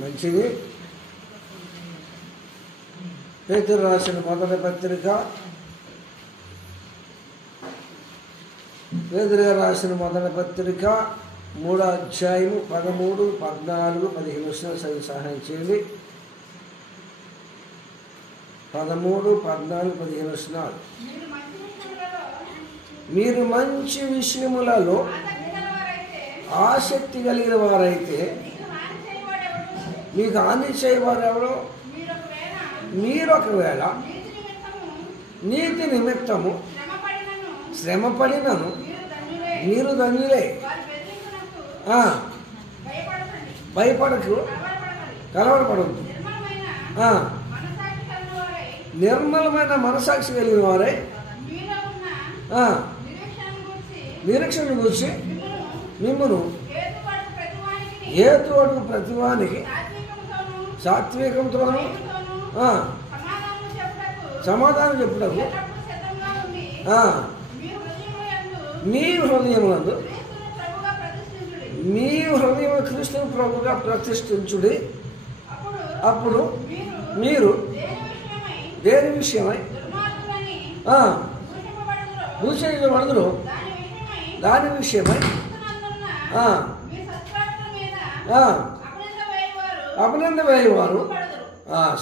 మంచిది. పేతురు రాసిన మొదటి పత్రిక, పేతురు గారు రాసిన మొదటి పత్రిక 3వ అధ్యాయము 13, 14, 15 వచనాలు చదివి సహాయం చేయండి. 13, 14, 15 వచనాలు. మీరు మంచి విషయములలో ఆసక్తి కలిగిన వారైతే మీకు హాని చేయవారు ఎవరో? మీరొకవేళ నీతి నిమిత్తము శ్రమపడినను మీరు ధన్యులే. భయపడకు, కలవరపడద్దు. నిర్మలమైన మనసాక్షి కలిగిన వారే నిరీక్షణ గురించి మిమ్మను ఏతోడు ప్రతివానికి సాత్వికంతోను సమాధానం చెప్పుటకు మీ హృదయములందు మీ హృదయం క్రీస్తును ప్రభుగా ప్రతిష్ఠించుడి. అప్పుడు మీరు దేని విషయమై దూషించబడదురు దాని విషయమై అభినంద వేయవారు.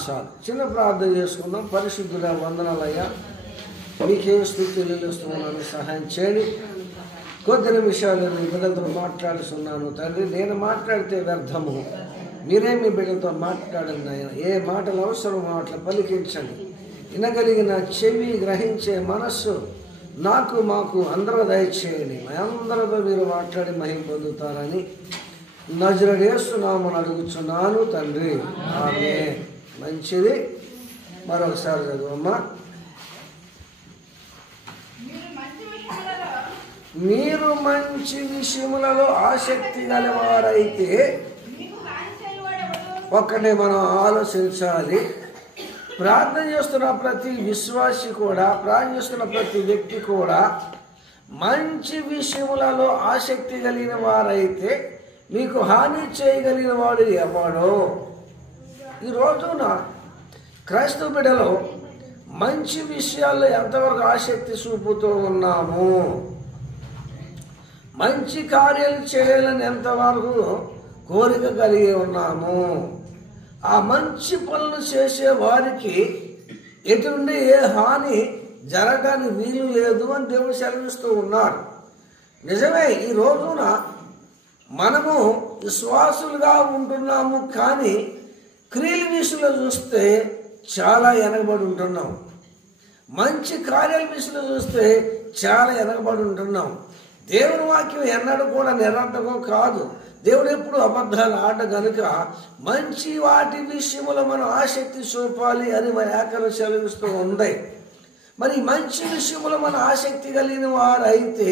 చాలు, చిన్న ప్రార్థన చేసుకుందాం. పరిశుద్ధుల వందనాలయ్యా, మీకే స్తుతి చెల్లిస్తున్నాను. సహాయం చేయండి. కొద్ది నిమిషాలు మీ బిడ్డలతో మాట్లాడుతున్నాను తండ్రి. నేను మాట్లాడితే వ్యర్థము, మీరే మీ బిడ్డలతో మాట్లాడండి ఆయన. ఏ మాటలు అవసరమో అట్లా పలికించండి. వినగలిగిన చెవి, గ్రహించే మనస్సు నాకు మాకు అందరూ దయచేయండి. అందరితో మీరు మాట్లాడి మహిమ పొందుతారని నజరేయుడు యేసు నామమున అడుగుచున్నాను తండ్రి, ఆమేన్. మంచిది. మరొకసారి చదువమ్మా. మీరు మంచి విషయములలో ఆసక్తి గలవారైతే, ఒక్కటే మనం ఆలోచించాలి. ప్రార్థన చేస్తున్న ప్రతి విశ్వాసి కూడా, ప్రార్థన చేస్తున్న ప్రతి వ్యక్తి కూడా మంచి విషయములలో ఆసక్తి కలిగిన వారైతే మీకు హాని చేయగలిగిన వాడు ఎవడో? ఈ రోజున క్రైస్తవ బిడ్డలో మంచి విషయాల్లో ఎంతవరకు ఆసక్తి చూపుతూ ఉన్నాము? మంచి కార్యాలు చేయాలని ఎంతవరకు కోరిక కలిగి ఉన్నాము? ఆ మంచి పనులు చేసే వారికి ఎటువంటి ఏ హాని జరగడానికి వీలు లేదు అని దేవుడు సెలవిస్తూ ఉన్నాడు. నిజమే, ఈ రోజున మనము విశ్వాసులుగా ఉంటున్నాము, కానీ క్రియల విషయంలో చూస్తే చాలా వెనకబడి ఉంటున్నాం. మంచి కార్యాల విషయంలో చూస్తే చాలా వెనకబడి ఉంటున్నాం. దేవుని వాక్యం ఎన్నడూ కూడా నిరర్థకం కాదు. దేవుడు ఎప్పుడు అబద్ధాలు ఆట కనుక మంచి వాటి విషయంలో మనం ఆసక్తి చూపాలి అని మన ఏకలు సెలవిస్తూ ఉంది. మరి మంచి విషయంలో మన ఆసక్తి కలిగిన వారు అయితే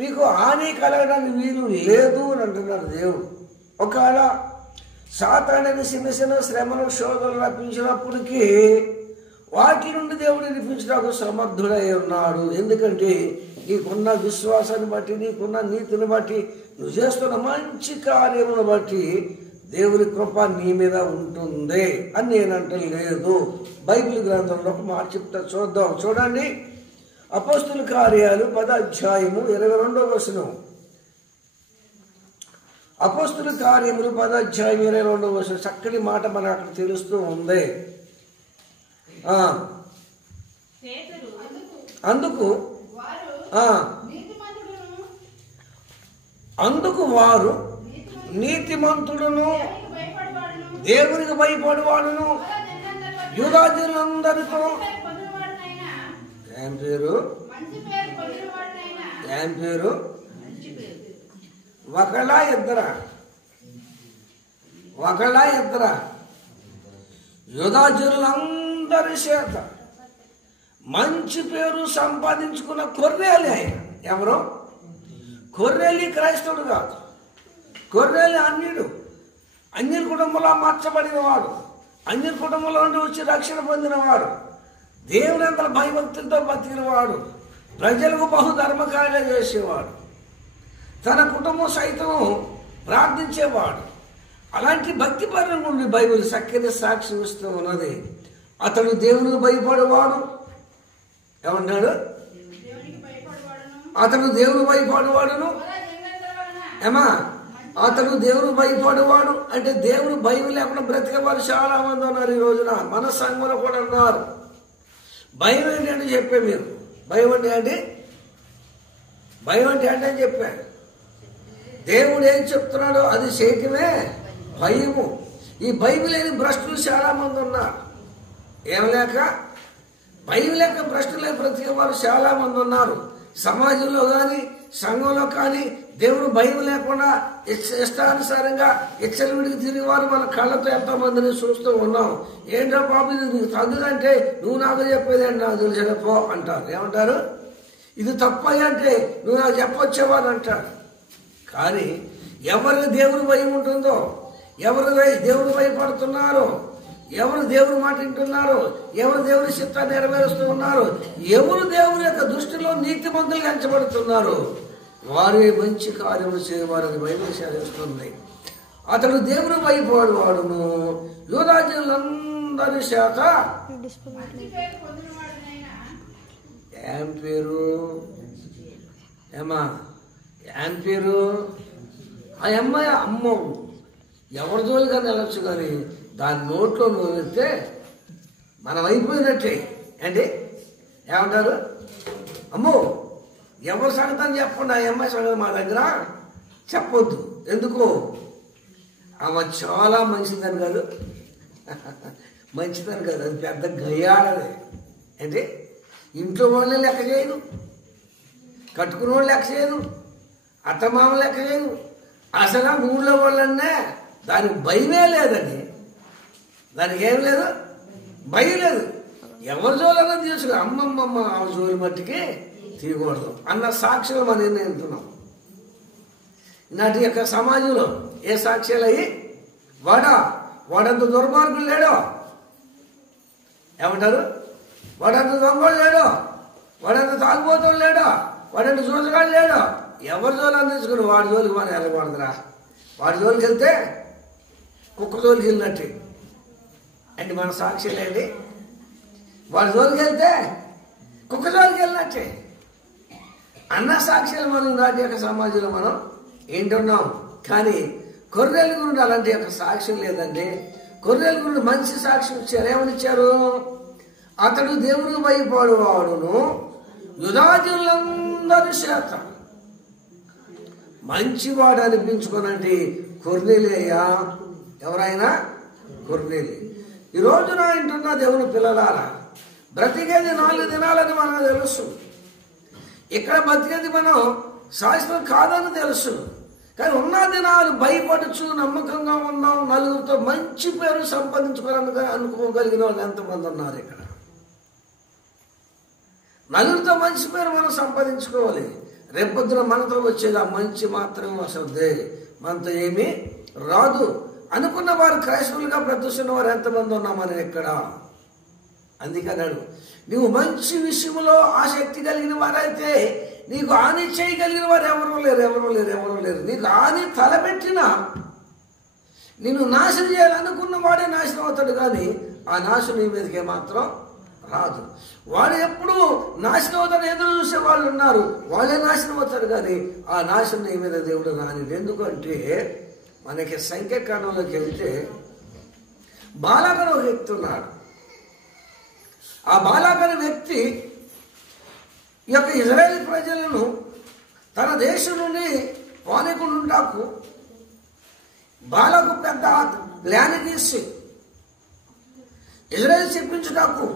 మీకు హాని కలగడానికి వీలు లేదు అని అంటున్నాడు దేవుడు. ఒకవేళ సాతానుని చిన్న చిన్న శ్రమలు, శోధనలు రప్పించినప్పటికీ వాటి నుండి దేవుడు విడిపించడానికి సమర్థుడై ఉన్నాడు. ఎందుకంటే నీకున్న విశ్వాసాన్ని బట్టి, నీకున్న నీతిని బట్టి, నువ్వు చేస్తున్న మంచి కార్యములను బట్టి దేవుని కృప నీ మీద ఉంటుంది అని నేనంటే లేదు. బైబిల్ గ్రంథంలో ఒక మాట చెప్తా, చూద్దాం. చూడండి, అపోస్తుల కార్యాలు 10వ అధ్యాయము 22వ వచనం. అపోస్తుల కార్యములు 10వ అధ్యాయం 22వ వచనం. చక్కటి మాట మనకు అక్కడ తెలుస్తూ ఉంది. అందుకు వారు నీతిమంతుడును దేవునికి భయపడేవాడును యూదాజనులందరితో ఏం పేరు ఒకళ్ళ ఇద్దరా యూదాజనులందరి చేత మంచి పేరు సంపాదించుకున్న కొర్నేలి ఆయన. ఎవరు? కొర్నేలి క్రైస్తవుడు కాదు. కొర్నేలి అన్యుడు. అన్యుల కుటుంబంలో మార్చబడిన వాడు, అన్యుల కుటుంబంలో నుండి వచ్చి రక్షణ పొందినవాడు, దేవుని అంత భయభక్తులతో బతికినవాడు, ప్రజలకు బహుధర్మకార్యాలు చేసేవాడు, తన కుటుంబం సైతం ప్రార్థించేవాడు. అలాంటి భక్తి పరం నుండి బైబిల్ చక్కని సాక్ష్యం ఇస్తూ ఉన్నది. అతడు దేవునికి భయపడేవాడు. ఏమన్నాడు? అతడు దేవుని భయపడేవాడును. ఏమా, అతడు దేవుడు భయపడేవాడు అంటే దేవుడు భయం లేకుండా బ్రతికేవాడు చాలా మంది ఉన్నారు ఈ రోజున. మన సంఘంలో కూడా ఉన్నారు. భయం ఏంటంటే చెప్పే మీరు భయం అంటే ఏంటి? భయం అంటే ఏంటని చెప్పాను. దేవుడు ఏం చెప్తున్నాడో అది చేయటమే భయము. ఈ భయం లేని భ్రష్టులు చాలా మంది ఉన్నారు. ఏం లేక భయం లేక భ్రష్టులే బ్రతికేవారు చాలా మంది ఉన్నారు. సమాజంలో కానీ సంఘంలో కానీ దేవుడు భయం లేకుండా ఇష్టానుసారంగా విడికి తిరిగేవారు మన కళ్ళతో ఎంతో మందిని చూస్తూ ఉన్నాం. ఏంటో బాబు ఇది నీకు తగ్గుదంటే నువ్వు నాకు చెప్పేది అంటే నాకు తెలిసిపో అంటారు. ఏమంటారు? ఇది తప్ప అంటే నువ్వు నాకు చెప్పొచ్చేవారు అంటారు. కానీ ఎవరికి దేవుని భయం ఉంటుందో, ఎవరు దేవుడు భయపడుతున్నారో, ఎవరు దేవుని మాట వింటున్నారు, ఎవరు దేవుని చిత్తాన్ని నెరవేరుస్తూ ఉన్నారు, ఎవరు దేవుని యొక్క దృష్టిలో నీతిమంతులుగా ఎంచబడుతున్నారు, వారే మంచి కార్యములు చేయవారని బైబిల్ సెలవిస్తుంది. అతడు దేవుని భయపడేవాడును, యూదాజనులందరి చేత ఏం పేరు? ఏమా ఏం పేరు? ఆ అమ్మాయి అమ్మో ఎవరి జోలిగా వెళ్ళొచ్చు, కానీ దాని నోట్లో నువ్వు వెళ్తే మనం అయిపోయినట్టే. అంటే ఏమంటారు? అమ్మో ఎవరి సంగతి చెప్పండి, ఆ అమ్మాయి సంగతి మా దగ్గర చెప్పొద్దు. ఎందుకు? ఆమె చాలా మంచిదని కాదు, మంచిదని కాదు, అది పెద్ద గయ్యాడది. అంటే ఇంట్లో వాళ్ళని లెక్క చేయదు, కట్టుకున్న వాళ్ళు లెక్క చేయదు, అత్తమామ లెక్క చేయదు, అసలు ఊళ్ళో వాళ్ళన్నే దానికి భయమే లేదండి. దానికి ఏం లేదు, భయం లేదు. ఎవరి జోలన్నా తీసుకు అమ్మమ్మమ్మ ఆ జోలి మట్టికి తీయకూడదు అన్న సాక్ష్యాలు మనం నిర్ణయిస్తున్నాం. నాటి యొక్క సమాజంలో ఏ సాక్ష్యాలు అయ్యి వాడంత దుర్మార్గులు లేడో, ఏమంటారు? వాడంత దొంగలు లేడో, వాడంత తాగుబోతులు లేడో, వాడంత చూసగాడు లేడో. ఎవరి జోలు తీసుకుని వాడి జోలికి మనం వెళ్ళకూడదురా. వాడి జోలికి వెళ్తే కుక్క జోలికి వెళ్ళినట్టు. అంటే మన సాక్ష్యాలు ఏంటి? వాడి జోలికి వెళ్తే కుక్క జోలికి వెళ్ళినట్టే అన్న సాక్ష్యాలు మనం నాటి యొక్క సమాజంలో మనం ఏంటున్నాం. కానీ కొర్రెల గురించి అలాంటి యొక్క సాక్ష్యం లేదండి. కొర్రెల గురించి మంచి సాక్ష్యం ఇచ్చారు. ఏమని ఇచ్చారు? అతడు దేవునికి భయపడేవాడును, యూదాజనులందరి చేత మంచివాడు అనిపించుకోనండి. కొర్నేలియా ఎవరైనా కొర్నేలి. ఈ రోజున ఇంటున్న దేవుని పిల్లలారా, బ్రతికేది 4 దినాలని మనకు తెలుసు. ఇక్కడ బతికేది మనం శాశ్వతం కాదని తెలుసు. కానీ ఉన్న దినాలు భయపడచ్చు, నమ్మకంగా ఉన్నాం, నలుగురితో మంచి పేరు సంపాదించుకోవాలని అనుకోగలిగిన వాళ్ళు ఎంతమంది ఉన్నారు ఇక్కడ? నలుగురితో మంచి పేరు మనం సంపాదించుకోవాలి. రేపొద్దున మనతో వచ్చేది ఆ మంచి మాత్రమే వస్తుంది, మనతో ఏమీ రాదు అనుకున్న వారు క్రైస్తవులుగా బ్రతుకుతున్న వారు ఎంతమంది ఉన్నామని ఇక్కడ. అందుకన్నాడు, నువ్వు మంచి విషయంలో ఆసక్తి కలిగిన వారైతే నీకు హాని చేయగలిగిన వారు ఎవరూ లేరు. నీకు హాని తలపెట్టినా నిన్ను నాశనం చేయాలనుకున్న వాడే నాశనం అవుతాడు, కానీ ఆ నాశనం నీ మీదకే మాత్రం రాదు. వాడు ఎప్పుడు నాశనం అవుతాడు ఎదురు చూసే వాళ్ళు ఉన్నారు, వాళ్ళే నాశనం అవుతారు, కానీ ఆ నాశనం నీ మీద దేవుడు రాని. ఎందుకంటే మనకి సంఖ్యాకాండంలోకి వెళ్తే బాలాకను ఒక వ్యక్తి ఉన్నాడు. ఆ బాలాకను వ్యక్తి ఈ యొక్క ఇజ్రాయేల్ ప్రజలను తన దేశం నుండి పోనీకుండాకు బాలకు పెద్ద ప్లాన్ తీసి ఇజ్రాయేల్ చెప్పించుటకు,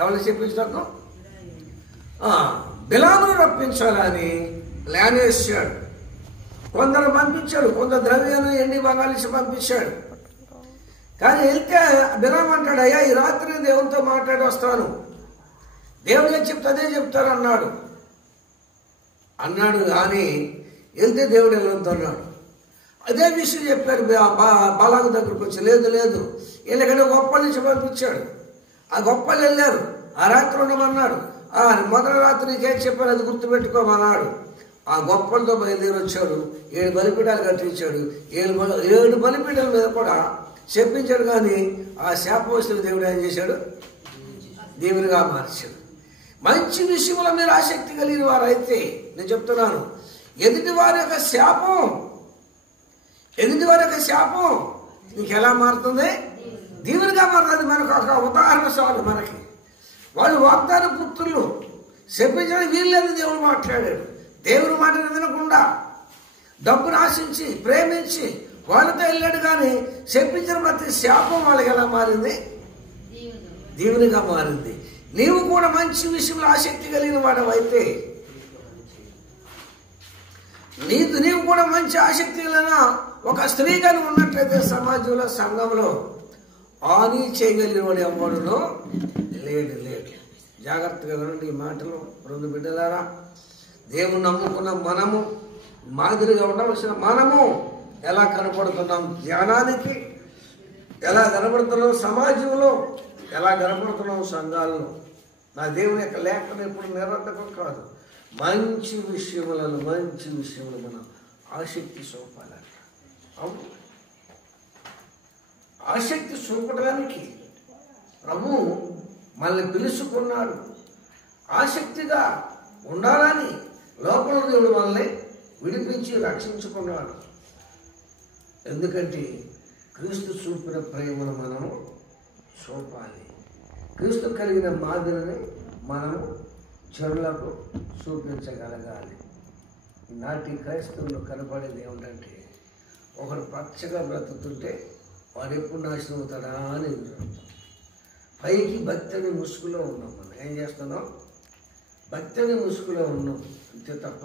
ఎవరిని చెప్పించుటకు? బిలామును రప్పించాలని ప్లాన్ వేసాడు. కొందరు పంపించాడు, కొందరు ద్రవ్యాన్ని ఎండి బంగాళించి పంపించాడు. కానీ వెళ్తే బిలాం అంటాడు, అయ్యా ఈ రాత్రి దేవునితో మాట్లాడి వస్తాను, దేవుడే చెప్తే చెప్తారు అన్నాడు. కానీ వెళ్తే దేవుడు వెళ్ళొద్దన్నాడు. అదే విషయం చెప్పారు బాలాకు దగ్గరకు వచ్చి. లేదు ఎందుకంటే గొప్పల నుంచి పంపించాడు. ఆ గొప్పలు వెళ్ళారు, ఆ రాత్రి ఉండమన్నాడు. మొదటి రాత్రి నీకేం చెప్పారు అది గుర్తుపెట్టుకోమన్నాడు. ఆ గొప్పలతో బయలుదేరి వచ్చాడు. 7 బలిపీఠాలు కట్టించాడు. 7 బలిపీఠాల మీద కూడా చెప్పించాడు. కానీ ఆ శాపవస్తున్న దేవుడు ఏం చేశాడు? దేవునిగా మార్చాడు. మంచి విషయంలో మీరు ఆసక్తి కలిగిన వారైతే నేను చెప్తున్నాను, ఎదుటి వారి యొక్క శాపం నీకు ఎలా మారుతుంది? దీవునిగా మారుతుంది. మనకు ఒక ఉదాహరణ చాలు. మనకి వాళ్ళు వాగ్దాన పుత్రులు శపించడానికి వీల్లేదని దేవుడు మాట్లాడాడు. దేవుని మాటను వినకుండా డబ్బును ఆశించి ప్రేమించి వాళ్ళతో వెళ్ళాడు. కానీ శపించిన ప్రతి శాపం వాళ్ళకి ఎలా మారింది? దీవునిగా మారింది. నీవు కూడా మంచి విషయంలో ఆసక్తి కలిగిన వాడవైతే, నీవు కూడా మంచి ఆసక్తి కలిగిన ఒక స్త్రీగాని ఉన్నట్లయితే సమాజంలో సంఘంలో హాని చేయగలిగిన వాడు ఎవడునో లేడు. జాగ్రత్తగా వినండి ఈ మాటలు. 2 బిడ్డలారా, దేవుని నమ్ముకున్న మనము మాదిరిగా ఉండవలసిన మనము ఎలా కనపడుతున్నాం ధ్యానానికి, ఎలా కనపడుతున్నాం సమాజంలో, ఎలా కనపడుతున్నాం సంఘాల్లో. నా దేవుని యొక్క లేఖనం ఎప్పుడు నిరర్ధకం కాదు. మంచి విషయములు మనం ఆసక్తి చూపాలంట. అవును, ఆసక్తి చూపడానికి ప్రభు మనల్ని పిలుచుకున్నాడు. ఆసక్తిగా ఉండాలని లోపల దేవుడు మనల్ని విడిపించి రక్షించుకున్నాడు. ఎందుకంటే క్రీస్తు చూపిన ప్రేమను మనము చూపాలి. క్రీస్తు కలిగిన మాదిరిని మనము చెరువులకు చూపించగలగాలి. నాటి క్రైస్తవులు కనపడేది ఏమిటంటే, ఒకడు పచ్చగా బ్రతుకుతుంటే వాడు ఎప్పుడు నాశనం అవుతాడా అని ఎదురుతాం. పైకి భక్తి అనే ముసుగులో ఉన్నాం. మనం ఏం చేస్తున్నాం? భక్తి అనే ముసుగులో ఉన్నాం అంతే తప్ప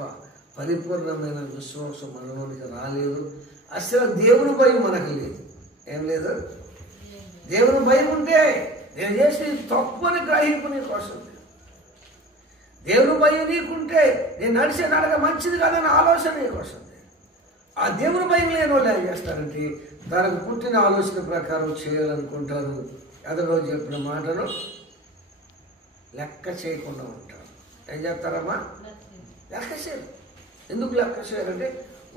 పరిపూర్ణమైన విశ్వాసం మనలోనికి రాలేదు. అసలు దేవుని భయం మనకు లేదు. ఏం లేదు? దేవుని భయం ఉంటే నేను చేసి తప్పుని గ్రహింపు నీకు వస్తుంది. దేవుని భయం నీకుంటే నేను నడిచే నడక మంచిది కాదని ఆలోచన నీకు వస్తుంది. ఆ దేవుని భయం లేని వాళ్ళు ఏం చేస్తారంటే తనకు పుట్టిన ఆలోచన ప్రకారం చేయాలనుకుంటారు. ఎదరో చెప్పిన మాటను లెక్క చేయకుండా ఉంటారు. ఏం చేస్తారమ్మా? లెక్క చేయరు. ఎందుకు లెక్క చేయాలంటే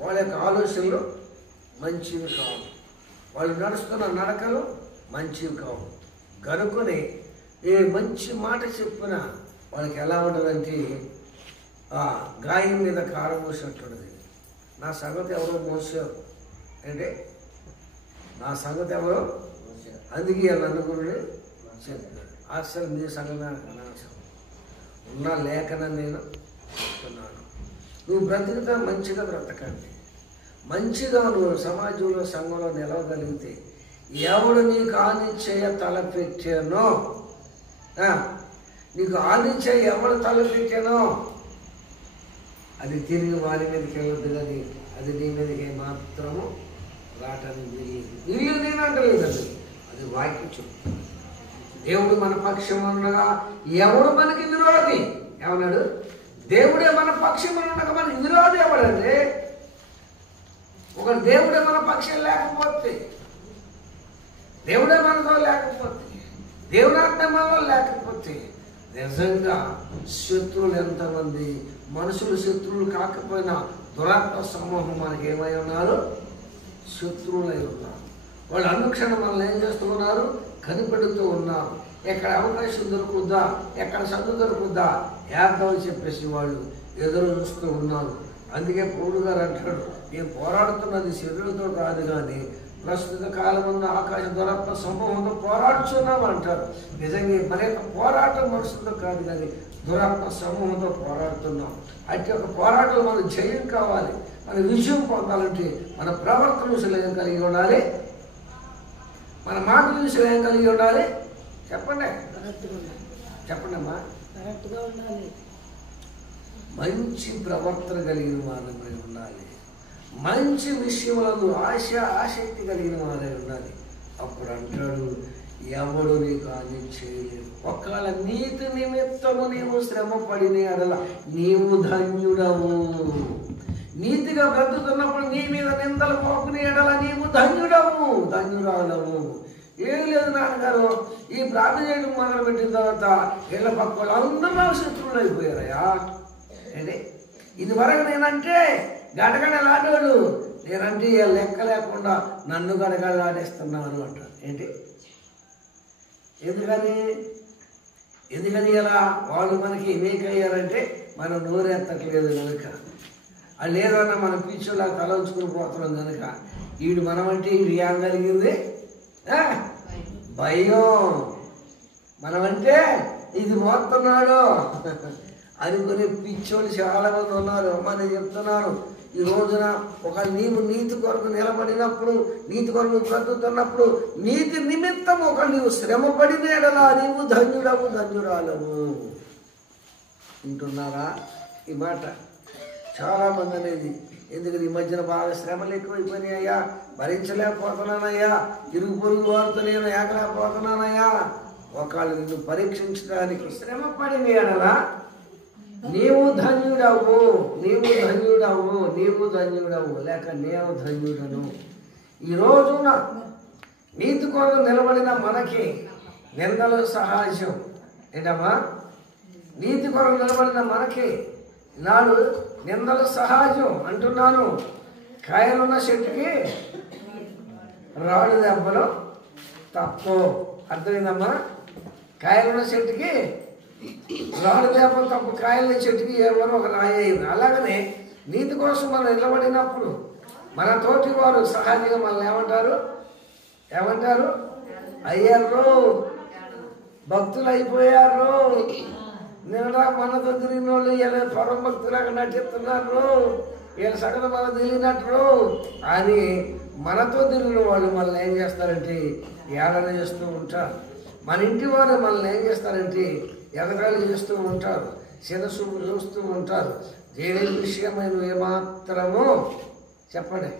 వాళ్ళ యొక్క ఆలోచనలు మంచివి కావు, వాళ్ళు నడుస్తున్న నడకలు మంచివి కావు. కనుకొని ఏ మంచి మాట చెప్పినా వాళ్ళకి ఎలా ఉంటుందంటే గాయం మీద కారం పోసినట్టుండదు. నా సంగతి ఎవరో మోసారు అంటే నా సంగతి ఎవరో అందుకే నన్నుగురుని చెప్పాడు. అసలు మీ సంగతి అనవసరం. ఉన్నా లేకనని నేను చెప్తున్నాను. నువ్వు బ్రతికితే మంచిగా బ్రతకండి. మంచిగా నువ్వు సమాజంలో సంఘంలో నిలవగలిగితే ఎవడు నీకు హాని చేయ తలపెట్టానో, నీకు హాని చేయ ఎవడు తలపెట్టానో అది తిరిగి వారి మీదకి వెళ్ళదు. కానీ అది నీ మీదకి మాత్రము రావటానికి వీళ్ళు నేనంటలేదండి, అది వాక్యం చెప్తుంది. దేవుడు మన పక్షం ఉండగా ఎవడు మనకి విరోధి? ఏమన్నాడు? దేవుడే మన పక్షం ఉండగా మనకి విరోధి ఎవడంటే, ఒక దేవుడే మన పక్షం లేకపోతే, దేవుడే మనతో లేకపోతే, దేవుని ఆజ్ఞ మనలో లేకపోతే నిజంగా శత్రువులు ఎంతమంది? మనుషులు శత్రువులు కాకపోయినా దురాత్మ సమూహం మనకి ఏమై ఉన్నారు? శత్రువులై ఉన్నారు. వాళ్ళు అనుక్షణం మనల్ని ఏం చేస్తూ ఉన్నారు? కనిపెడుతూ ఉన్నారు. ఎక్కడ అవకాశం దొరుకుద్దా, ఎక్కడ చదువు దొరుకుద్దా ఏద్దామని చెప్పేసి వాళ్ళు ఎదురు చూస్తూ ఉన్నారు. అందుకే పౌలు గారు అంటాడు, నేను పోరాడుతున్నది శరీరంతో కాదు కానీ ప్రస్తుత కాలం ఉన్న ఆకాశ దురాత్మ సమూహంతో పోరాడుతున్నాం అంటారు. నిజంగా మన యొక్క పోరాటం మనుషులతో కాదు కానీ దురాత్మ సమూహంతో పోరాడుతున్నాం. అట్టి ఒక పోరాటంలో మనకు జయం కావాలి, మన విజయం పొందాలంటే మన ప్రవర్తన విషయంలో ఏం కలిగి ఉండాలి? మన మాటల విషయంలో ఏం కలిగి ఉండాలి? చెప్పండి అమ్మా. మంచి ప్రవర్తన కలిగిన వారమై ఉండాలి. మంచి విషయములను ఆసక్తి కలిగిన వారై ఉండాలి. అప్పుడు అంటాడు, ఎవడు నీకు హాని చేయలేడు. ఒకవేళ నీతి నిమిత్తము నీవు శ్రమ పడిన ఎడల నీవు ధన్యుడవు. నీతిగా బ్రతుకుతున్నప్పుడు నీ మీద నిందలు మోపుని ఎడల నీవు ధన్యుడవు, ధన్యురాలవు. ఏం లేదు నాన్నగారు, ఈ ప్రార్థన చేయడం మొదలుపెట్టిన తర్వాత ఇళ్ళ పక్క వాళ్ళు అందరూ శత్రువులు అయిపోయారయ్యా. అంటే ఇది వరకు నేనంటే గడగడలాడేవాడు, నేనంటే లెక్క లేకుండా నన్ను గడగడలాడేస్తున్నాను అంటారు. ఏంటి ఎందుకని ఇలా వాళ్ళు మనకి ఏమేకయ్యారంటే మనం నోరెత్తట్లేదు కనుక, అది లేదన్నా మనం పీచులా తలంచుకుని పోతున్నాం కనుక. వీడు మనమంటే వీడు ఏం కలిగింది? భయం. మనమంటే ఇది పోతున్నాడు అనుకునే పిచ్చోళ్ళు చాలా మంది ఉన్నారు. అమ్మ నేను చెప్తున్నాను, ఈ రోజున ఒక నీవు నీతి కొరకు నిలబడినప్పుడు, నీతి కొరకు బ్రతుకుతున్నప్పుడు, నీతి నిమిత్తం ఒక నీవు శ్రమ పడినేడలా నీవు ధన్యుడవు ధన్యురాలవు. వింటున్నారా ఈ మాట? చాలామంది అనేది. ఎందుకంటే ఈ మధ్యన బాగా శ్రమలు ఎక్కువైపోయినాయ్యా, భరించలేకపోతున్నానయ్యా, ఇరుగు పొరుగు వారితో నేను ఏకలేకపోతున్నానయ్యా. ఒకళ్ళు నిన్ను పరీక్షించడానికి శ్రమ పడినేడలా నీవు ధన్యుడవు, నీవు ధన్యుడవు, నీవు ధన్యుడవు, లేక నేను ధన్యుడను. ఈ రోజున నీతి కొరకు నిలబడిన మనకి నిందలు సహజం. ఏంటమ్మా? నీతి కొరకు నిలబడిన మనకి నాడు నిందలు సహజం అంటున్నాను. కాయలున్న చెట్టుకి రాళ్ళు దెబ్బలు తప్పు. అర్థమైందమ్మా? కాయలున్న చెట్టుకి రాళ్ళు దెబ్బలు తప్పు, కాయలున్న చెట్టుకి ఎవరు ఒక రాయేది. అలాగనే నీతి కోసం మనం నిలబడినప్పుడు మన తోటి వారు సహజంగా మనల్ని ఏమంటారు? అయ్యారు, భక్తులు అయిపోయారు, నిన్నడా మనతో తిరిగిన వాళ్ళు ఇలా పరమ భక్తులాగా నటిస్తున్నారు, వీళ్ళ సగటు మనం తెలియనట్లు అని మనతో తిరిగిన వాళ్ళు మనల్ని ఏం చేస్తారంటే ఏడన చేస్తూ ఉంటారు. మన ఇంటి వారు మనల్ని ఏం చేస్తారంటే ఎగతాళి చేస్తూ ఉంటారు, శిరస్సు చూస్తూ ఉంటారు. దేని విషయమైన ఏమాత్రమో చెప్పండి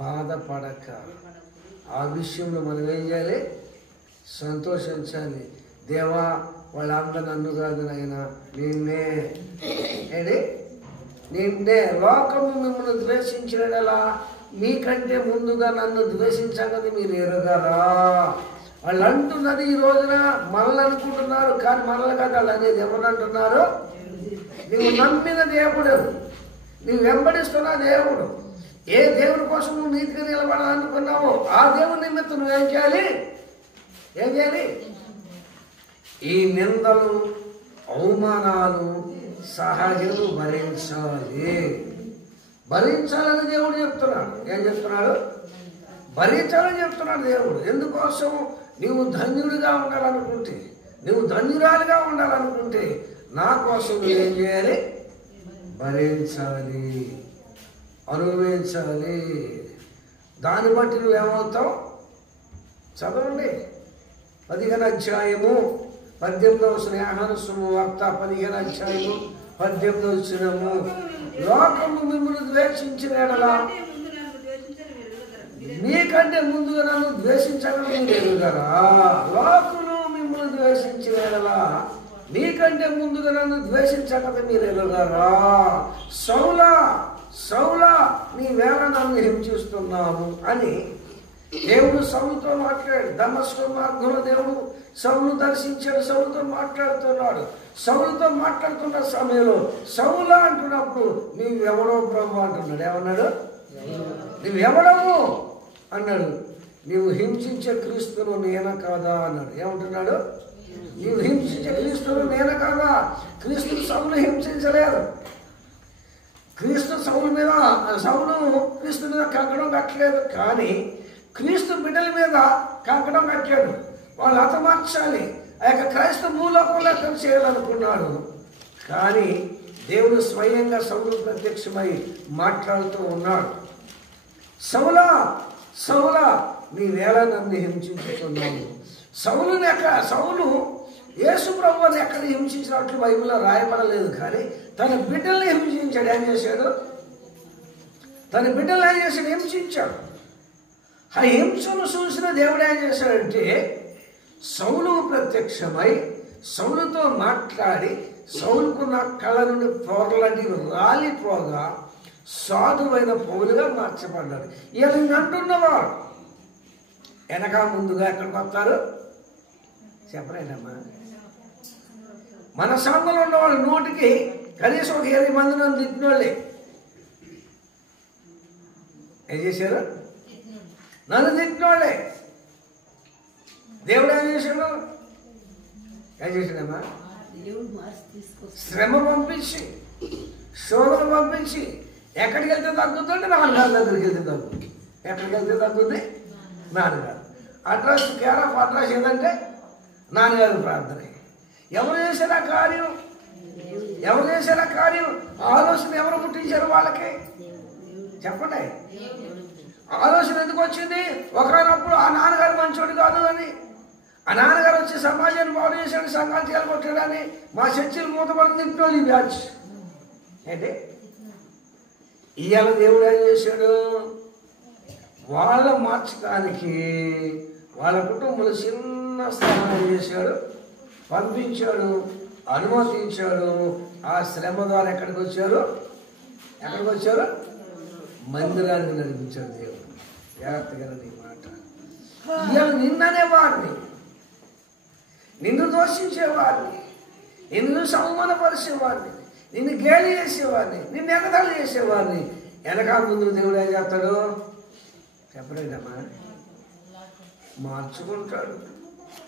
బాధపడక, ఆ విషయంలో మనం ఏం చేయాలి? సంతోషించాలి. దేవా వాళ్ళందరూ నన్ను కాదు నాయనా, నిన్నే లోకము మిమ్మల్ని ద్వేషించినలా మీకంటే ముందుగా నన్ను ద్వేషించగది మీరు ఎరగరా. వాళ్ళు అంటున్నది ఈ రోజున మనల్ని అనుకుంటున్నారు, కానీ మనల్ని కాదు వాళ్ళు అనేది. ఎవరు అంటున్నారు? నువ్వు నమ్మిన దేవుడు, నువ్వు వెంబడిస్తున్న దేవుడు, ఏ దేవుడి కోసం నువ్వు నీతిగా నిలబడాలనుకున్నావో ఆ దేవుడి నిమిత్తం నువ్వేం చేయాలి? ఏం చేయాలి? ఈ నిందలు అవమానాలు సహజము భరించాలని దేవుడు చెప్తున్నాడు. ఏం చెప్తున్నాడు? భరించాలని చెప్తున్నాడు దేవుడు. ఎందుకోసం? నీవు ధన్యుడిగా ఉండాలనుకుంటే, నువ్వు ధన్యురాలుగా ఉండాలనుకుంటే నా కోసం నువ్వేం చేయాలి? భరించాలి, అనుభవించాలి. దాన్ని బట్టి నువ్వేమవుతావు? చదవండి 15వ అధ్యాయము 18వ స్నేహాను శుభవార్త 15వ అధ్యాయము 18వ వచనము. లోకము మిమ్మల్ని ద్వేషించిన ఎడలా మీకంటే ముందుగా నన్ను ద్వేషించగలరు మీరు ఎరుగరా. లోకులు మిమ్మల్ని ద్వేషించిన ఎడలా మీకంటే ముందుగా నన్ను ద్వేషించగలరు మీరు ఎరుగరా. సౌలా నీ వేళ నన్ను హింసిస్తున్నాము అని దేవుడు సౌలుతో మాట్లాడు. దమస్కు మార్గంలో దేవుడు సౌలు దర్శించాడు, సౌలుతో మాట్లాడుతున్నాడు. సౌలుతో మాట్లాడుతున్న సమయంలో సౌలా అంటున్నప్పుడు నీవెవడో ప్రభు అంటున్నాడు. ఏమన్నాడు? నువ్వెవడము అన్నాడు. నీవు హింసించే క్రీస్తును నేన కాదా అన్నాడు. ఏమంటున్నాడు? నీవు హింసించే క్రీస్తును నేన కాదా. క్రీస్తు సౌలు హింసించలేదు. క్రీస్తు సౌలు క్రీస్తు మీద కంకణం కట్టలేదు, కానీ క్రీస్తు బిడ్డల మీద కంకణం కట్టాడు. వాళ్ళు హతమార్చాలి, ఆ యొక్క క్రైస్తవ భూలోకంలో చేయాలనుకున్నాడు. కానీ దేవుడు స్వయంగా సౌలు ప్రత్యక్షమై మాట్లాడుతూ ఉన్నాడు. సౌలా నీ వేళ నన్ను హింసించుతున్నాను. సౌలు యేసు ప్రభువుని ఎక్కడ హింసించినట్లు బైబిల్లో రాయబడలేదు, కానీ తన బిడ్డల్ని హింసించాడు. ఏం చేశాడు? తన బిడ్డలు ఏం చేశాడు? హింసించాడు. ఆ హింసను చూసిన దేవుడు ఏం చేశాడంటే సౌలు ప్రత్యక్షమై సౌలుతో మాట్లాడి సౌలుకున్న కళ్ళ నుండి పొరలాంటివి రాలిపోగా సాధువైన పౌలుగా మార్చబడ్డాడు. ఇలా అంటున్నవాడు వెనక ముందుగా ఎక్కడికి వస్తారు చెప్పలేదమ్మా. మన సంఘంలో ఉన్న వాళ్ళ నోటికి కనీసం ఒక 20 మంది నన్ను తిట్టినోళ్ళే ఏం చేశారు? నన్ను తిట్టినోళ్ళే. దేవుడు ఏం చేశాడు? ఏం చేశాడమ్మా? శ్రమ పంపించి, శోధన పంపించి, ఎక్కడికి వెళ్తే తగ్గుతుంటే నాన్నగారి దగ్గరికి వెళ్తే తగ్గుతుంది. ఎక్కడికి వెళ్తే తగ్గుతుంది? నాన్నగారు. అడ్రస్ కేర్ ఆఫ్ అడ్రస్ ఏదంటే నాన్నగారి ప్రార్థన. ఎవరు చేశారు ఆ కార్యం? ఎవరు చేశారు ఆ కార్యం? ఆలోచన ఎవరు పుట్టించారు వాళ్ళకి? చెప్పండి. ఆలోచన ఎందుకు వచ్చింది? ఒకనప్పుడు ఆ నాన్నగారు మంచోడు కాదు అని, ఆ నాన్నగారు వచ్చి సమాజాన్ని బాగు చేశాడు, సంఘాలు చేయాలకొట్టాడని మా చర్చలు మూతపడి తింటున్నాడు ఈ బ్యాచ్. ఏంటి ఇవాళ దేవుడు ఏం చేశాడు? వాళ్ళ మార్చడానికి వాళ్ళ కుటుంబంలో చిన్న స్థానం చేశాడు, పంపించాడు, అనుమతించాడు. ఆ శ్రమ ద్వారా ఎక్కడికి వచ్చారు? ఎక్కడికి వచ్చారు? మందిరాన్ని నడిపించాడు దేవుడు. జాగ్రత్తగా నీ మాట. ఇవాళ నిన్ననేవాడిని, నిన్ను దోషించేవాడిని, నిన్ను అవమానపరిచేవాడిని, నిన్ను గేలి చేసేవాడిని, నిన్ను ఎగతాళి చేసేవాడిని వెనక ముందు దేవుడు ఏం చేస్తాడు? చెప్పలేదమ్మా, మార్చుకుంటాడు.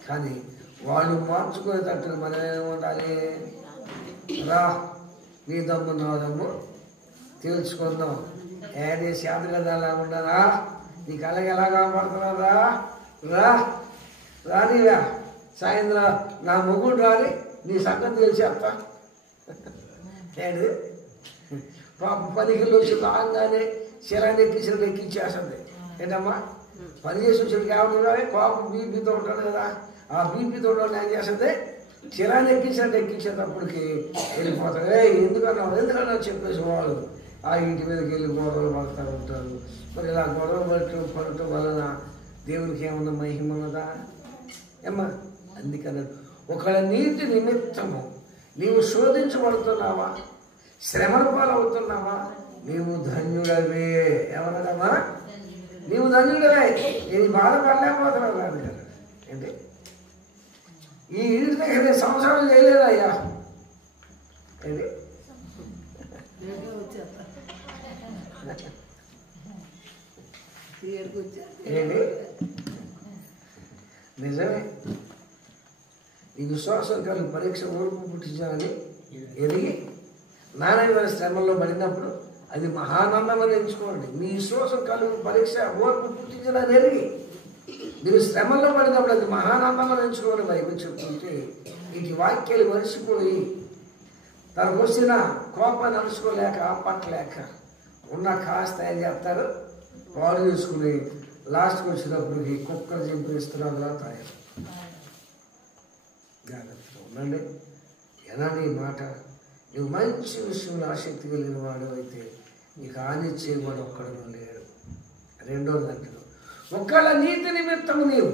కానీ వాళ్ళు మార్చుకునేటట్టు మనం ఏముండాలి? రా, నీ దమ్ము నా దమ్ము తేల్చుకుందాం. నీ శాంతి కదా ఎలా ఉండరా? నీ కళకి ఎలా కాపాడుతున్నారా? రా రానివా సాయంత్రం నా మొగుడు రాని నీ సంగతి తెలిసేస్తా. నేను 10 కిలో వచ్చి రాగానే శిలాన్ని ఎక్కించేస్తుంది. ఏంటమ్మా, పని చేసి వచ్చి ఏమంటున్నావే? కోపం బీపీతో ఉంటాడు కదా, ఆ బీపీతో ఏం చేస్తుంది? శిలాన్ని ఎక్కించేటప్పటికి వెళ్ళిపోతాడు. ఎందుకన్నా చెప్పేసి వాళ్ళు ఆ ఇంటి మీదకి వెళ్ళి గొడవలు పడుతూ ఉంటారు. మరి ఇలా గొడవ పడటం వలన దేవునికి ఏమన్నా మహిమ ఉన్నదా? ఏమ్మా, అందుకన్నాడు ఒకళ్ళ నీతి నిమిత్తము నీవు శోధించబడుతున్నావా, శ్రమల పాలవుతున్నావా, నీవు ధన్యుడవే. ఏమన్నాడమ్మా? నీవు ధన్యుడవే. ఇది బాధపడలేకపోతున్నావు కాదు కదా. ఏంటి ఈ ఇంటి దగ్గర సంవత్సరాలు చేయలేదయ్యా? ఏంటి ఏంటి నిజమే. ఈ విశ్వాసం కలిగి పరీక్ష ఓర్పు పుట్టించాలని ఎదిగి నారాయణ శ్రమంలో పడినప్పుడు అది మహానందం అని ఎంచుకోండి. మీ విశ్వాసం కలిగి పరీక్ష ఓర్పు పుట్టించాలని ఎదిగి మీరు శ్రమంలో పడినప్పుడు అది మహానందం అని ఎంచుకోండి. బైబిల్ చెప్తుంటే వీటి వాక్యాలు మరిచిపోయి తనకు వచ్చిన కోపాన్ని అలుసుకోలేక ఆపట్లేక ఉన్న కాస్త ఏం చేస్తారు? పాడు చేసుకుని లాస్ట్కి వచ్చినప్పటికి కుక్కలు చింపిస్తున్నదిలా తయారు. జాగ్రత్తగా ఉండండి. ఎలాంటి మాట, నువ్వు మంచి విషయంలో ఆసక్తి కలిగిన వాడు అయితే నీకు హాని చేయవాడు ఒక్కడు లేడు. రెండోది అంటాడు ఒకళ్ళ నీతి నిమిత్తము నీవు,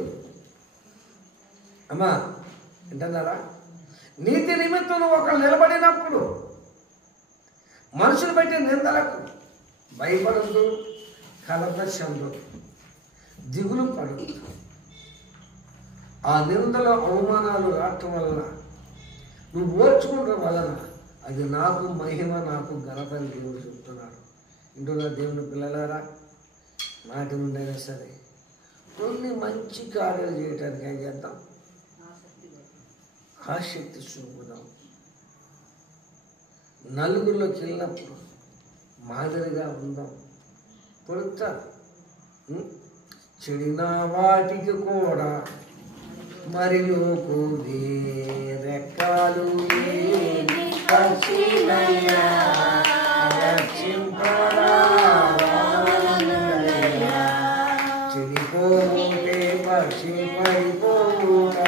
అమ్మా వింటున్నారా? నీతి నిమిత్తం నువ్వు ఒకళ్ళు నిలబడినప్పుడు మనుషులు పెట్టే నిందలకు భయపడద్దు, కలత చెందదు, దిగులు పడదు. ఆ నిందల అవమానాలు రావటం వలన నువ్వు ఓర్చుకోవడం వలన అది నాకు మహిమ, నాకు ఘనత అని దేవుడు చెప్తున్నాడు. ఇంట్లో దేవుని పిల్లలారా, నాటి నుండైనా సరే కొన్ని మంచి కార్యాలు చేయడానికి ఏం చేద్దాం? ఆసక్తి చూపుదాం. నలుగురిలోకి వెళ్ళినప్పుడు మాదిరిగా ఉందాం. కొడతారు చెడిన వాటికి కూడా మరిలోకు రెక్కలు చెడిపోతే పక్షి పడిపోవుట,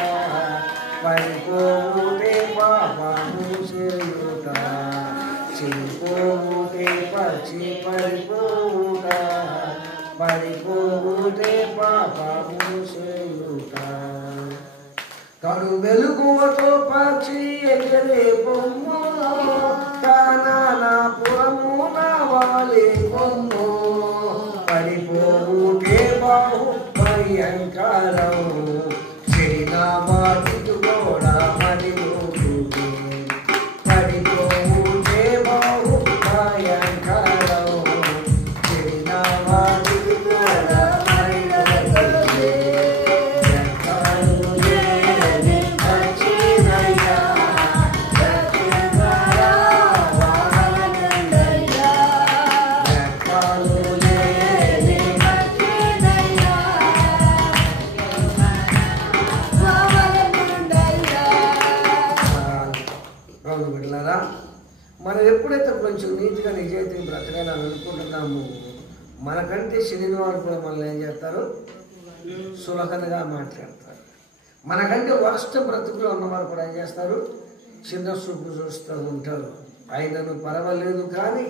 పడిపోతే పాపము చేయుట, చెడిపోతే పక్షి పడిపోవుట, పడిపోతే పాపము చేయుట. కడు వెలుగుతో పక్షి ఎగరే పొమ్ము, పురము నావాలే పొమ్ము, పడిపోతే బాహు భయంకరం, చెడిన వాటికి కూడా మరి పడిపోతే ఎప్పుడైతే కొంచెం నీతిగా నిజాయితీ బ్రతకాలని అనుకుంటున్నాము, మనకంటే శనివారు కూడా మనల్ని ఏం చేస్తారు? సులకనగా మాట్లాడతారు. మనకంటే వరస్ట్ బ్రతుకులో ఉన్నవారు కూడా ఏం చేస్తారు? చిన్న చూపు చూస్తూ ఉంటారు. ఆయనను పర్వాలేదు కానీ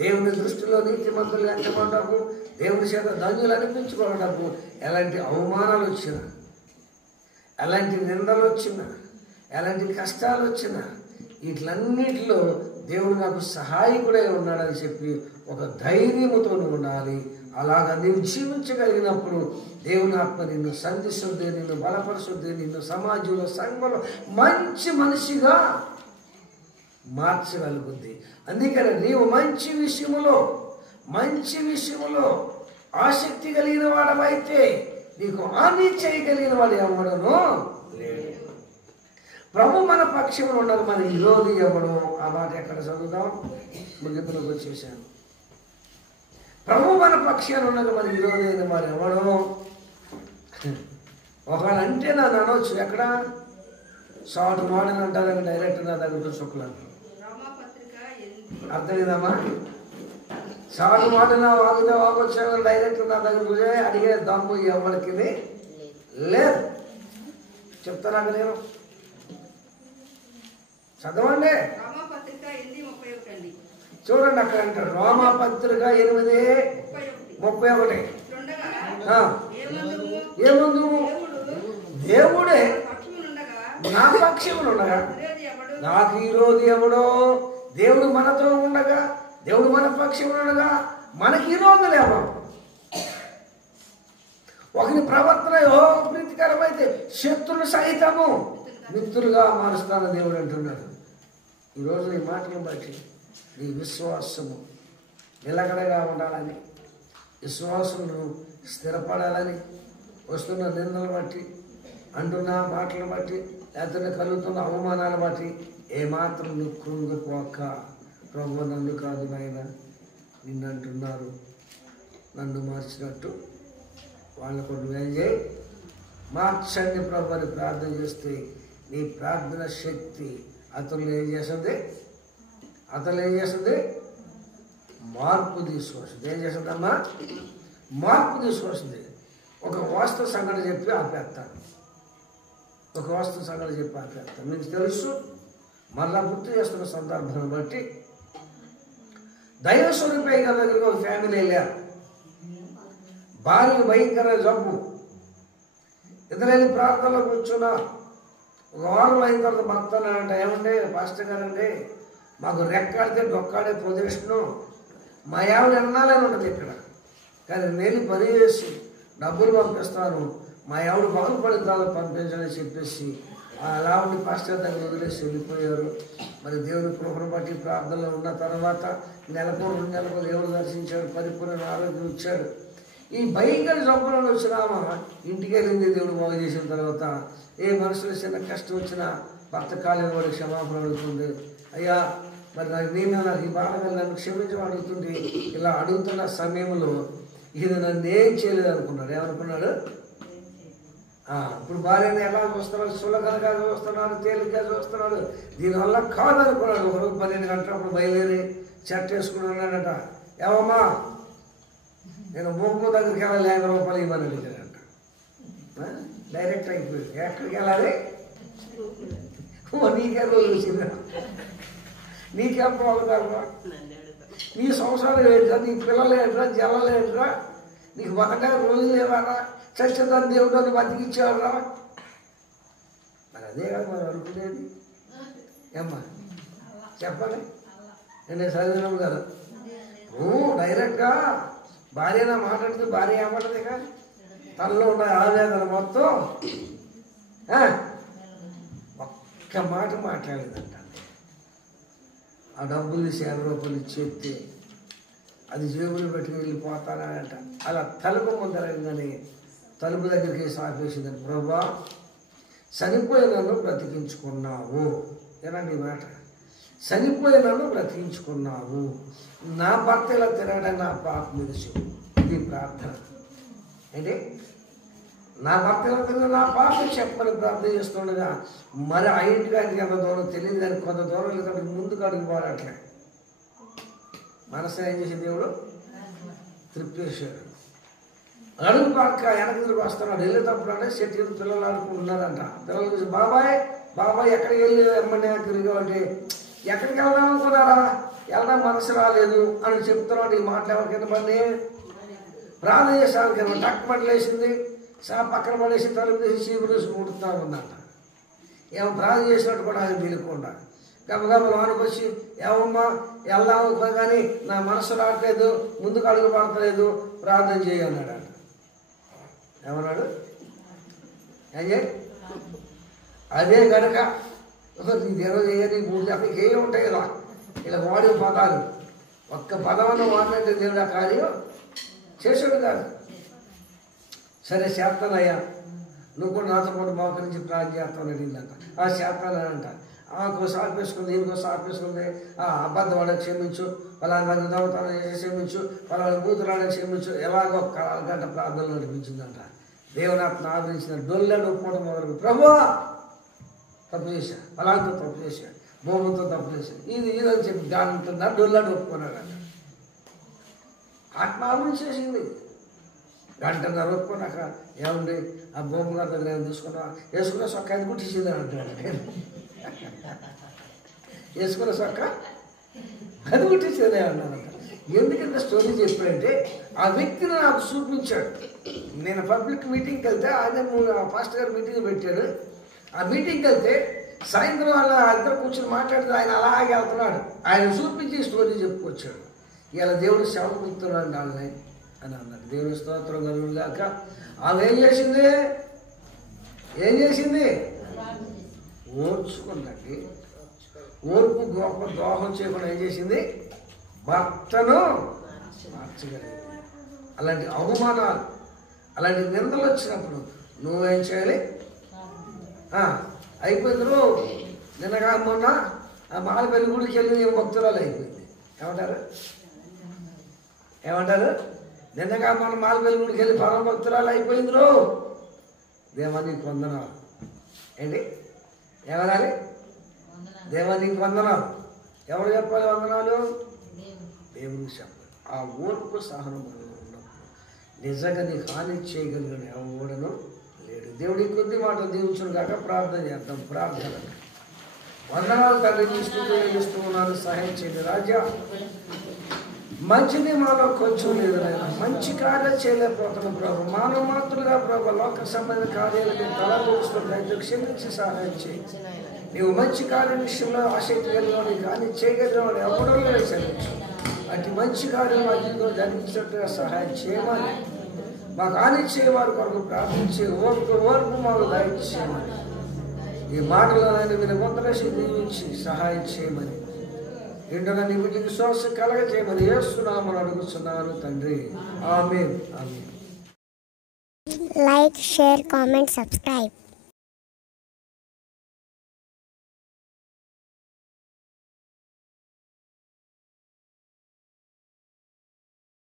దేవుని దృష్టిలో నీతిమంతులు ఎంచబడ్డకు, దేవుని చేత ధన్యులు అనిపించుకోవడకు ఎలాంటి అవమానాలు వచ్చినా, ఎలాంటి నిందలు వచ్చినా, ఎలాంటి కష్టాలు వచ్చినా వీటిలన్నిటిలో దేవుడు నాకు సహాయకుడై ఉన్నాడని చెప్పి ఒక ధైర్యముతో ఉండాలి. అలాగా నీవు జీవించగలిగినప్పుడు దేవుని ఆత్మ నిన్ను సంధిస్తుంది, నిన్ను బలపరుస్తుంది, నిన్ను సమాజంలో సంఘంలో మంచి మనిషిగా మార్చగలుగుద్ది. అందుకని నీవు మంచి విషయములో ఆసక్తి కలిగిన వాడవైతే నీకు హాని చేయగలిగిన వాడు ఎవడనో లేడు. ప్రభు మన పక్షంలో ఉండదు, మన విరోధి ఎవడో. ఆ మాట ఎక్కడ చదువుదాం? ముగింపులోకి వచ్చేసాను. ప్రభు మన పక్షాన ఉన్నది, మన విరోధి అయిన వాడు ఎవడో. ఒకళ్ళంటే నన్ను అనవచ్చు, ఎక్కడ షార్ట్ మోడల్ అంటారని డైరెక్ట్ నా దగ్గర చుక్కలు అంటారు. అర్థమైందమ్మా? షార్ట్ మోడల్ వాకొచ్చాను డైరెక్ట్ నా దగ్గర అడిగే దమ్ము ఎవరికి లేదు. చెప్తాను అక్కడ నేను చదవండి, చూడండి. అక్కడ అంటాడు రోమాపత్రిక 8:31. ఏముందు? దేవుడే నా పక్షములు ఉండగా నాకు ఈరోజు ఎవడో? దేవుడు మనతో ఉండగా, దేవుడు మన పక్షములు ఉండగా మనకి ఈరోజులు ఎవరు? ఒకరి ప్రవర్తన ప్రీతికరమైతే శత్రులు సహితము మిత్రులుగా మారుస్తాను దేవుడు అంటున్నాడు. ఈరోజు ఈ మాటలను బట్టి నీ విశ్వాసము నిలకడగా ఉండాలని, విశ్వాసమును స్థిరపడాలని, వస్తున్న నిందలు బట్టి, అంటున్న మాటలను బట్టి, లేకపోతే కలుగుతున్న అవమానాలు బట్టి ఏమాత్రం నువ్వు కృంగిపోక, ప్రభు నన్ను కాదు నాయన నిన్ను అంటున్నారు, నన్ను మార్చినట్టు వాళ్ళకు నువ్వేం చేయి, మార్చండి ప్రభు అని ప్రార్థన చేస్తే నీ ప్రార్థన శక్తి అతను ఏం చేస్తుంది? మార్పు తీసుకొస్తుంది. ఏం చేస్తుందమ్మా? మార్పు తీసుకొస్తుంది. ఒక వాస్తవ సంఘటన చెప్పి ఆపేస్తాను. మీకు తెలుసు, మళ్ళా గుర్తు చేస్తున్న సందర్భాన్ని బట్టి దైవ స్వరూపే దగ్గరికి ఒక ఫ్యామిలీ వెళ్ళారు. భార్య భయంకర జబ్బు. ఇద్దరు ప్రార్థనలో కూర్చున్నా. ఒక వారం అయిన తర్వాత భక్తానంట, ఏమంటే పాస్టర్ గారండి మాకు రెక్కాడితే డొక్కాడే పొజిషను, మా ఆవిడ ఎన్నాలని ఉంటుంది ఇక్కడ, కానీ నేను పని చేసి డబ్బులు పంపిస్తాను, మా ఆవిడ బాగుపడిన తర్వాత పంపించని చెప్పేసి అలా ఉండి పాస్టర్ దగ్గర వదిలేసి వెళ్ళిపోయారు. మరి దేవుని కృపను బట్టి ప్రార్థనలో ఉన్న తర్వాత 1 నెలకు 2 నెలలకు దేవుడు దర్శించాడు, పరిపూర్ణ ఆరోగ్యం ఇచ్చాడు. ఈ భయంకర జబ్బులను వచ్చినామా ఇంటికి వెళ్ళింది. దేవుడు బాగు చేసిన తర్వాత ఏ మనసులో చిన్న కష్టం వచ్చినా భర్త కాలేని వాడు క్షమాపణ అడుగుతుంది. అయ్యా మరి నాకు ఈ బాధ నన్ను క్షమించడం అడుగుతుంది. ఇలా అడుగుతున్న సమయంలో ఇది నన్ను ఏం చేయలేదు అనుకున్నాడు. ఏమనుకున్నాడు? ఇప్పుడు భార్యను ఎలా చూస్తున్నాడు? సులకనగా చూస్తున్నాడు, తేలిగ్గా చూస్తున్నాడు. దీనివల్ల కాదనుకున్నాడు. ఒక 12 గంటలప్పుడు బయలుదేరి చెట్టు వేసుకుని ఉన్నాడట. ఏమమ్మా నేను మోపు దగ్గరికి వెళ్ళాలి, 50 రూపాయలు ఇవ్వని అడిగాడంట. డైరెక్ట్ అయిపోయింది. ఎక్కడికి వెళ్ళాలి? నీకే రోజు వచ్చిందా? నీకేం బాగుందా? నీ సంవత్సరాలు ఏంట్రా? నీ పిల్లలు ఏంట్రా? జల్లలు ఏంట్రా? నీకు బతకగా రోజులు లేవారా? చచ్చేదాన్ని దేవుడు అని బతికిచ్చేవారా? మరి అదే కదా మనం అనుకునేది. ఏమ్మా చెప్పండి. నేను చదివినాము కదా, డైరెక్ట్గా భార్య మాట్లాడితే భార్య ఏమంటదిగా తనలో ఉన్న ఆవేదన మొత్తం ఒక్క మాట మాట్లాడేదంట. ఆ డబ్బులు 50 రూపాయలు ఇచ్చేస్తే అది జేబులు పెట్టుకుని వెళ్ళిపోతానంట. అలా తలుపు ముందరగానే తలుపు దగ్గరికి సాపేసిందని, ప్రభా చనిపోయి నన్ను బ్రతికించుకున్నావు. ఏనండి మాట, చనిపోయి నన్ను బ్రతికించుకున్నావు. నా భర్త ఇలా తిరగడం నా పాప తెలుసు. ఇది ప్రార్థన. అంటే నా భర్త ఇలా తిరగడం నా పాప చెప్పని ప్రార్థన చేస్తుండగా మరి ఆ ఇంటికి ఆయనకి ఎంత దూరం తెలియదు, కానీ కొంత దూరం లేదంటే ముందుకు అడుగు పోరాట్లే. మనసు ఏం చేసి దేవుడు త్రిప్పేశాడు. అడుగు పక్క వెనక తిరిగి వస్తున్నాడు. వెళ్ళేటప్పుడు అంటే చెట్టు పిల్లలు ఆడుకుంటున్నారంట. పిల్లలు చూసి బాబాయ్ బాబాయ్ ఎక్కడికి వెళ్ళి ఎమ్మని తిరిగి అంటే ఎక్కడికి వెళ్దాం అనుకున్నారా, వెళ్దాం మనసు రాలేదు అని చెప్తున్నాడు. ఈ మాటలు ఎవరికైనా పని ప్రార్థన చేసానికి టక్ పడలేసింది, పక్కన పడేసి తలుపు తీసి చీపురు ముడుతూ ఉందంట. ఏమో ప్రార్థన చేసినట్టు కూడా అది తెలియకుండా గబగబ లోనికి వచ్చి ఏమమ్మా వెళ్దాం కానీ నా మనసు రావట్లేదు, ముందుకు అడుగు పడతలేదు, ప్రార్థన చేయన్నాడు. ఏమన్నాడు? ఏం చేయి అదే గనక నీదేదో చేయని మూడు చెప్పి ఏమి ఉంటాయి కదా ఇలా వాడి పదాలు. ఒక్క పదవన్న వాడినంటే దేవుడు ఆ కార్యం చేసాడు కాదు. సరే చేస్తానయ్యా, నువ్వు కూడా నాతో పాటు మోకరించి ప్రార్థన చేస్తాను అడిగిందంట. చేస్తానంట. ఆమెకు సార్పేసుకుంది, ఈమెకు సార్పేసుకుంది. అబద్ధం వాడని క్షమించు, పలానా దొంగతనం చేసి క్షమించు, పలానా కూతురాడని క్షమించు. ఎలాగో ఒక గంట ప్రార్థనలు నడిపించిందంట. దేవునాత్మ ఆదరించిన డొల్లడు ఒప్పుకోవడం మొదలు. ప్రభువా తప్పు చేశా, పలాంతో తప్పు చేశా, భూమితో తప్పు చేశా, ఇదని చెప్పి దాని ఉంటుందా డొల్లడు ఒప్పుకున్నాడంట. ఆత్మ ఆదరించేసింది. గంటన్నర ఒప్పుకున్నాక ఏముంది ఆ భూమి గారి దగ్గర ఏమైనా తీసుకున్నా వేసుకున్న సొక్క అది కుట్టించింది అంటాడు. వేసుకున్న సొక్క అది కుట్టించేదే అన్నానంట. ఎందుకంటే స్టోరీ చెప్పాడంటే ఆ వ్యక్తిని నాకు చూపించాడు. నేను పబ్లిక్ మీటింగ్కి వెళ్తే ఆయన పాస్టర్ గారు మీటింగ్ పెట్టాడు. ఆ మీటింగ్కి వెళ్తే సాయంత్రం వాళ్ళ ఇద్దరు కూర్చొని మాట్లాడితే ఆయన అలాగే వెళ్తున్నాడు. ఆయన చూపించి స్టోరీ చెప్పుకొచ్చాడు. ఇలా దేవుడు సేవ కూర్చున్నాడు వాళ్ళని అని అన్నాడు. దేవుని స్తోత్రం కలుగుగాక. ఆమె ఏం చేసింది? ఓర్చుకున్నది. ఓర్పు గొప్ప దోహం చేయకుండా ఏం చేసింది? భర్తను మార్చగలిగింది. అలాంటి అవమానాలు, అలాంటి నిందలు వచ్చినప్పుడు నువ్వేం చేయాలి? అయిపోయింది. నిన్నగా మొన్న ఆ మాలపల్లి గుడికి వెళ్ళి నేను భక్తురాలు అయిపోయింది. ఏమంటారు? నిన్నగా మొన్న మాలపల్లి గుడికి వెళ్ళి పరమ భక్తురాలు అయిపోయింది. దేవా నీకు వందనాలు. ఏంటి ఏమనాలి? దేవా నీకు వందనాలు. ఎవరు చెప్పాలి వందనాలు? దేవునికి చెప్పాలి. ఆ ఓర్పు సహనం ఉన్నప్పుడు నిజంగా నీకు హాని చేయగలిగిన ఎవడను లేడు. దేవుడి కొద్ది మాటలు దీవించును కాక ప్రార్థన చేద్దాం. ప్రార్థన. వందనాలు తండ్రి, ఇస్తూ ఉన్నాను, సహాయం చేయండి రాజా. మంచిది మాలో కొంచెం లేదు నాయన. మంచి కార్యాలు చేయలేకపోతున్నాం ప్రభు. మానవ మాత్రులుగా ప్రభు లోక సంబంధ కార్యాలకి తలపోసుకుని క్షమించి సహాయం చేయి. నీవు మంచి కార్యం విషయంలో ఆసక్తి కలిగిన కానీ చేయగలిగిన ఎవడో క్షమించు. అటు మంచి కార్యం మా జీవితంలో జరిగించినట్టుగా సహాయం చేయమని, మాకు ఆనిచ్చేవారు కొరకు ప్రార్థించే ఓర్పు మాకు దయచేయమని, ఈ మాటలను మీరు మొదలసి దీవించి సహాయం చేయమని, ఇంటనే నీ బిడ్డకి శ్వాస కలగజేయమని యేసునామమున అడుగుతున్నాను తండ్రి. ఆమేన్. ఆమేన్. Like, share, comment, subscribe.